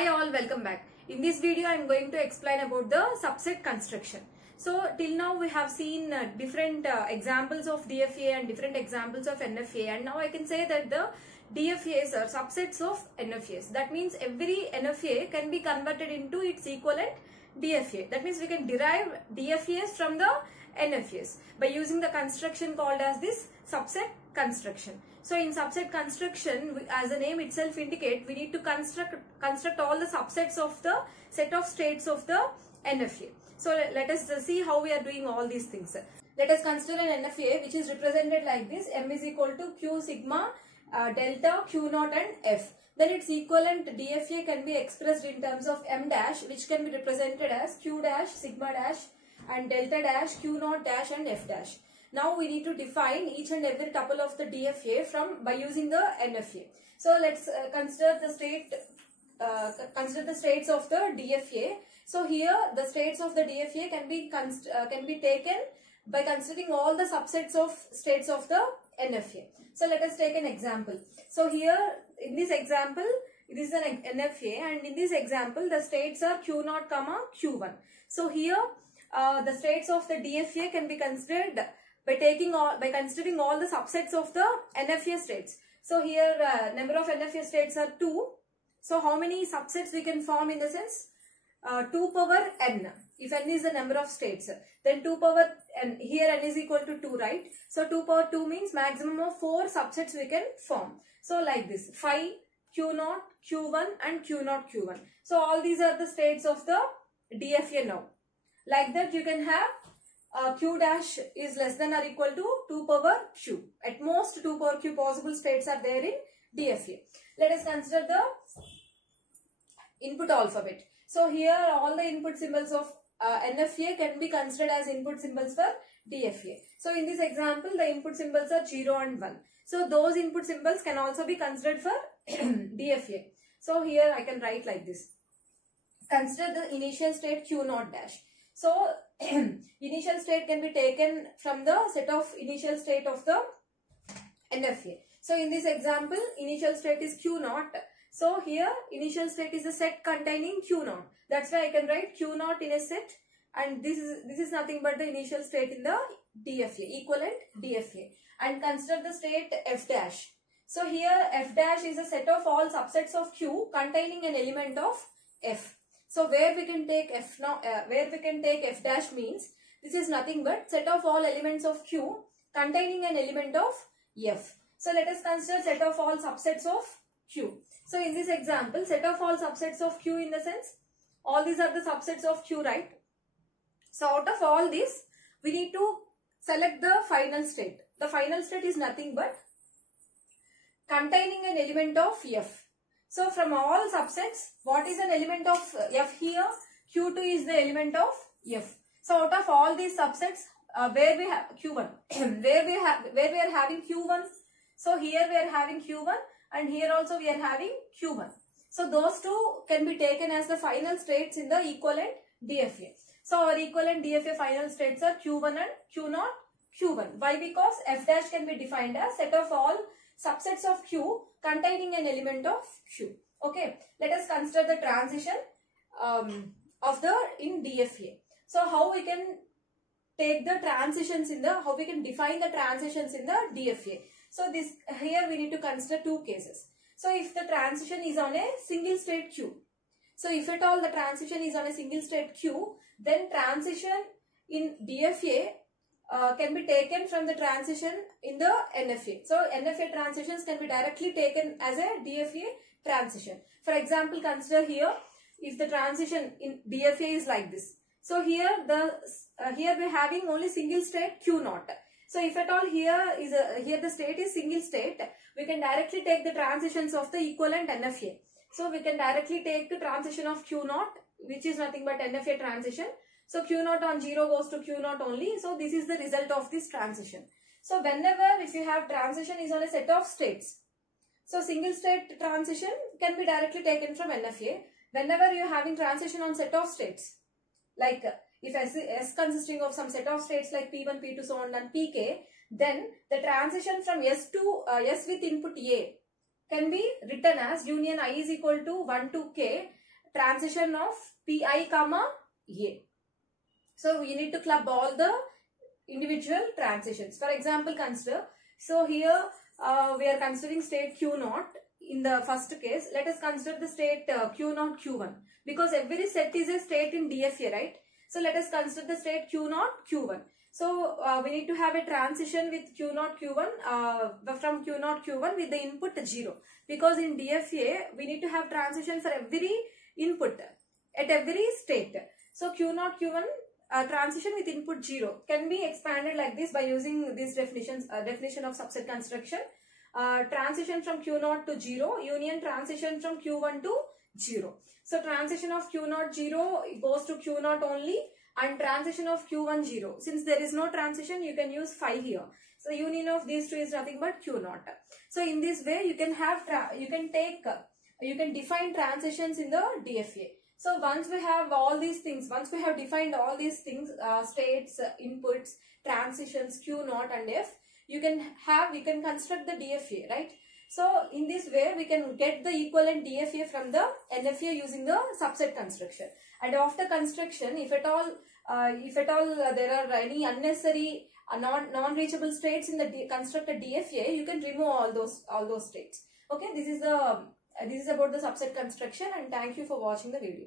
Hi all, welcome back. In this video I am going to explain about the subset construction. So till now we have seen different examples of DFA and different examples of NFA, and now I can say that the DFAs are subsets of NFAs. That means every NFA can be converted into its equivalent DFA. That means we can derive DFAs from the NFAs by using the construction called as this subset construction. So in subset construction, as the name itself indicates, we need to construct all the subsets of the set of states of the NFA. So let us see how we are doing all these things. Let us consider an NFA which is represented like this: M is equal to Q sigma delta Q naught and F. Then its equivalent DFA can be expressed in terms of M dash, which can be represented as Q dash sigma dash and delta dash Q naught dash and F dash. Now we need to define each and every tuple of the DFA by using the NFA. So let's consider the states of the DFA. So here the states of the DFA can be taken by considering all the subsets of states of the NFA. So let us take an example. So here in this example, it is an NFA, and in this example the states are Q0, Q1. So here the states of the DFA can be considered by considering all the subsets of the NFA states. So here number of NFA states are 2. So how many subsets we can form in the sense? 2 power n. If n is the number of states, then 2 power n. Here n is equal to 2, right? So 2 power 2 means maximum of 4 subsets we can form. So like this: phi, Q0, Q1 and Q0, Q1. So all these are the states of the DFA now. Like that you can have Q dash is less than or equal to 2 power Q. At most 2 power Q possible states are there in DFA. Let us consider the input alphabet. So here all the input symbols of NFA can be considered as input symbols for DFA. So in this example the input symbols are 0 and 1. So those input symbols can also be considered for DFA. So here I can write like this: consider the initial state Q0 dash. So initial state can be taken from the set of initial state of the NFA. So in this example initial state is Q0. So here initial state is a set containing Q0. That's why I can write Q0 in a set, and this is nothing but the initial state in the DFA, equivalent DFA. And consider the state F dash. So here F dash is a set of all subsets of Q containing an element of F. So where we can take F dash means this is nothing but set of all elements of Q containing an element of F. So let us consider set of all subsets of Q. So in this example, set of all subsets of Q in the sense all these are the subsets of Q, right? So out of all this we need to select the final state. The final state is nothing but containing an element of F. So from all subsets, what is an element of F here? Q2 is the element of F. So out of all these subsets, where we have Q1, where we are having Q1. So here we are having Q1, and here also we are having Q1. So those two can be taken as the final states in the equivalent DFA. So our equivalent DFA final states are Q1 and Q0, Q1. Why? Because F dash can be defined as set of all subsets of Q containing an element of Q. Okay, let us consider the transition in DFA. So how we can take the transitions how we can define the transitions in the DFA. So here we need to consider two cases. So if the transition is on a single state Q, so if at all the transition is on a single state Q, then transition in DFA can be taken from the transition in the NFA. So NFA transitions can be directly taken as a DFA transition. For example, consider here if the transition in DFA is like this. So here we're having only single state Q0. So if at all here the state is single state, we can directly take the transitions of the equivalent NFA. So we can directly take the transition of Q0, which is nothing but NFA transition. So Q0 on 0 goes to Q0 only. So this is the result of this transition. So whenever if you have transition is on a set of states, so single state transition can be directly taken from NFA. Whenever you are having transition on set of states, like if S consisting of some set of states like P1, P2, so on and Pk, then the transition from S to S with input A can be written as union I is equal to 1 to K transition of Pi comma A. So you need to club all the individual transitions. For example, consider, so here we are considering state Q0 in the first case. Let us consider the state Q0 Q1, because every set is a state in DFA, right? So let us consider the state Q0 Q1. So we need to have a transition with Q0 Q1 from Q0 Q1 with the input 0, because in DFA we need to have transition for every input at every state. So Q0 Q1 transition with input 0 can be expanded like this by using these definitions. Definition of subset construction: transition from Q0 to 0 union transition from Q1 to 0. So transition of Q0 0 goes to Q0 only, and transition of Q1 0. Since there is no transition, you can use phi here. So union of these two is nothing but Q0. So in this way, you can have you can define transitions in the DFA. So once we have all these things, once we have defined all these things, states, inputs, transitions, Q0 and F, you can construct the DFA, right? So in this way, we can get the equivalent DFA from the NFA using the subset construction. And after construction, if at all there are any unnecessary non-reachable states in the constructed DFA, you can remove all those states. Okay, this is about the subset construction, and thank you for watching the video.